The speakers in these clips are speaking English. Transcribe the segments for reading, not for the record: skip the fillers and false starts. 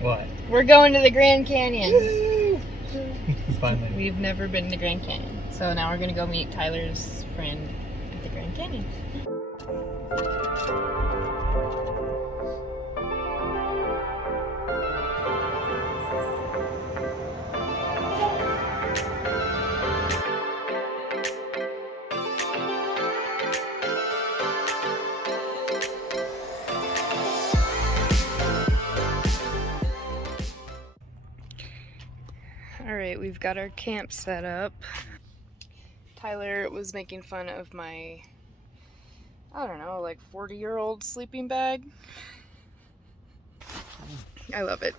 What? We're going to the Grand Canyon. Finally. We've never been to Grand Canyon. So now we're going to go meet Tyler's friend at the Grand Canyon. Alright, we've got our camp set up. Tyler was making fun of my, I don't know, like 40-year-old sleeping bag. I love it.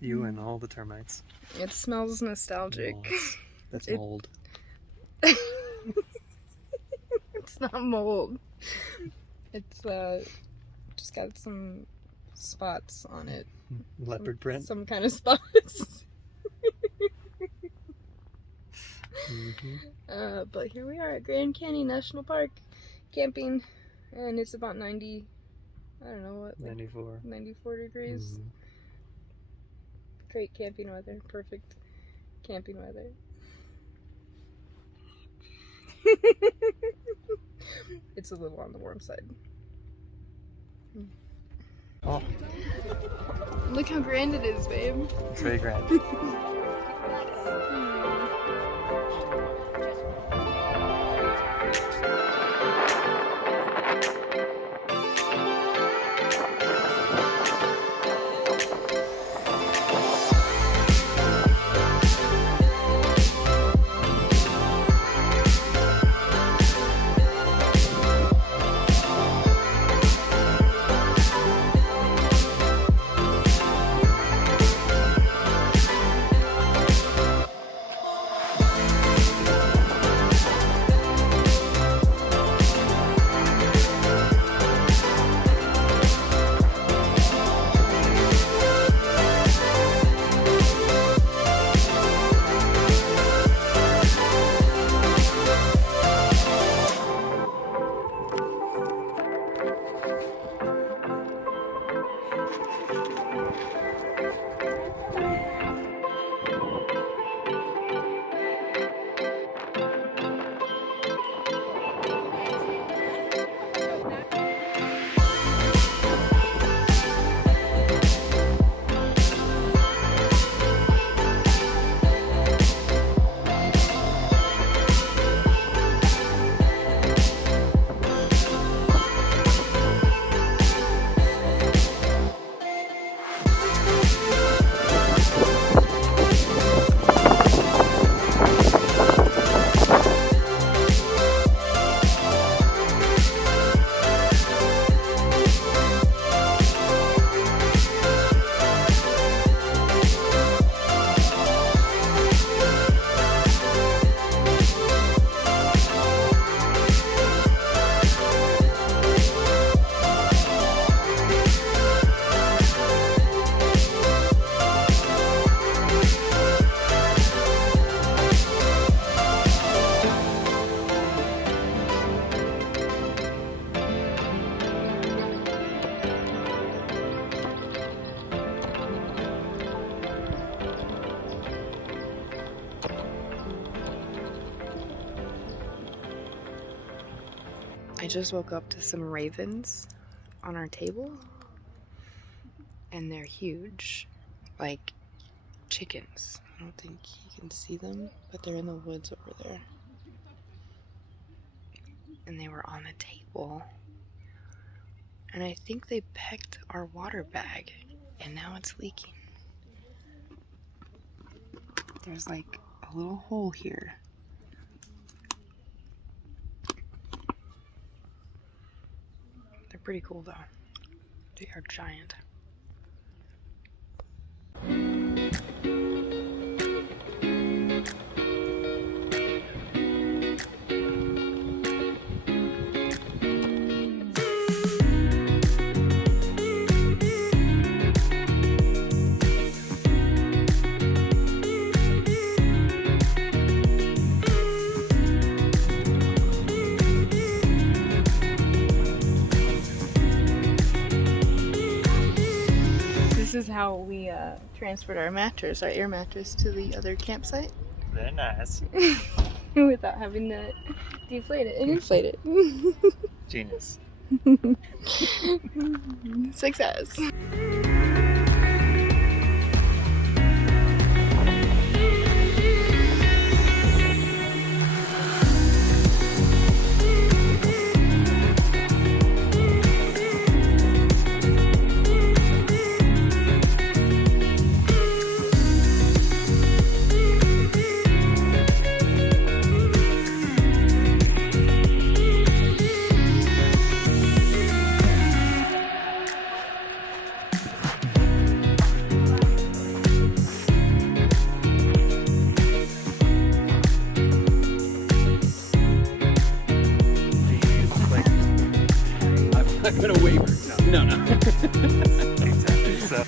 You and all the termites. It smells nostalgic. That's mold. It's not mold. It's just got some spots on it. Leopard print. Some kind of spots. But here we are at Grand Canyon National Park camping, and it's about 90, I don't know what, like 94 degrees. Great camping weather, perfect camping weather. It's a little on the warm side. Oh, Look how grand it is, babe. it's very grand. I just woke up to some ravens on our table, and they're huge, like chickens. I don't think you can see them, but they're in the woods over there. And they were on the table, and I think they pecked our water bag, and now it's leaking. There's like a little hole here. They're pretty cool though. They are giant. is how we transferred our mattress, our air mattress, to the other campsite Very nice. without having to deflate it and inflate it. Genius. Success. I'm gonna waiver. No. Exactly. So.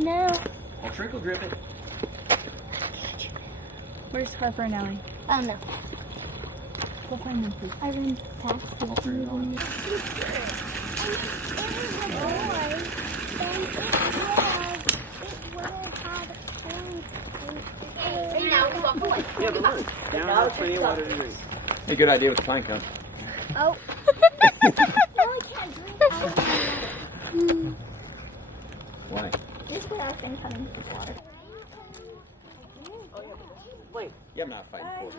No. I'll trickle drip it. Where's Harper and Ellie? Oh no. Go find them, please. I ran past them. Hey, good idea with the plank, huh? Oh. No, I can't drink. Why? This way I've been coming to the water. Yeah, I'm not fighting for it.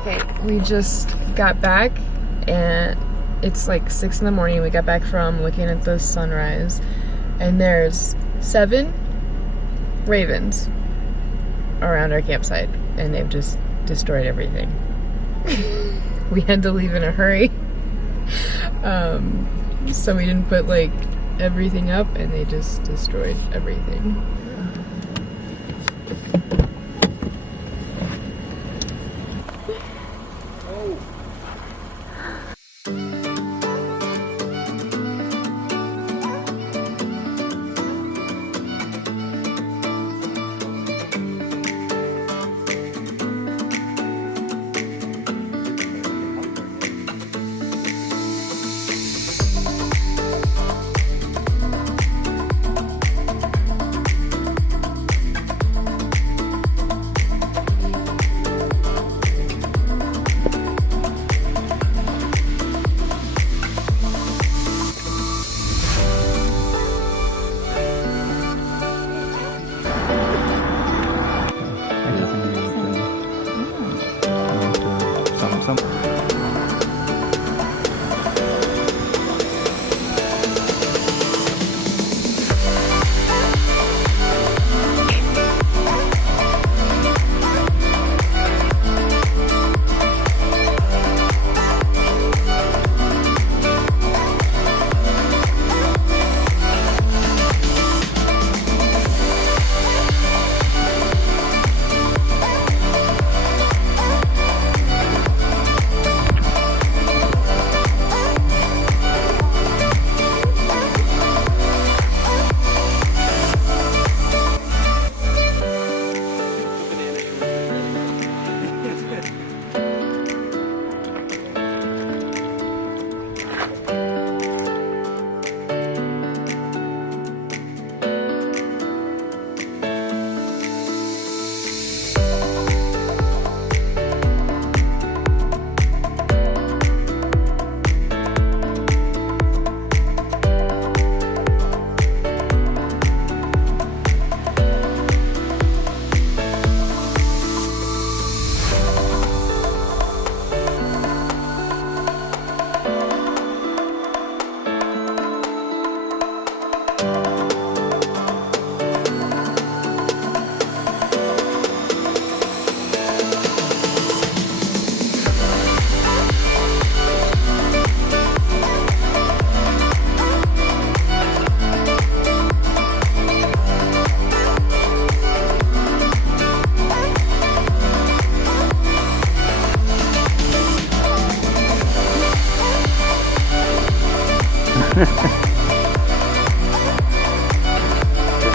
Okay, we just got back and it's like 6 in the morning. We got back from looking at the sunrise and there's 7 ravens around our campsite and they've just destroyed everything. We had to leave in a hurry. So we didn't put like everything up and they just destroyed everything.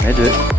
midget.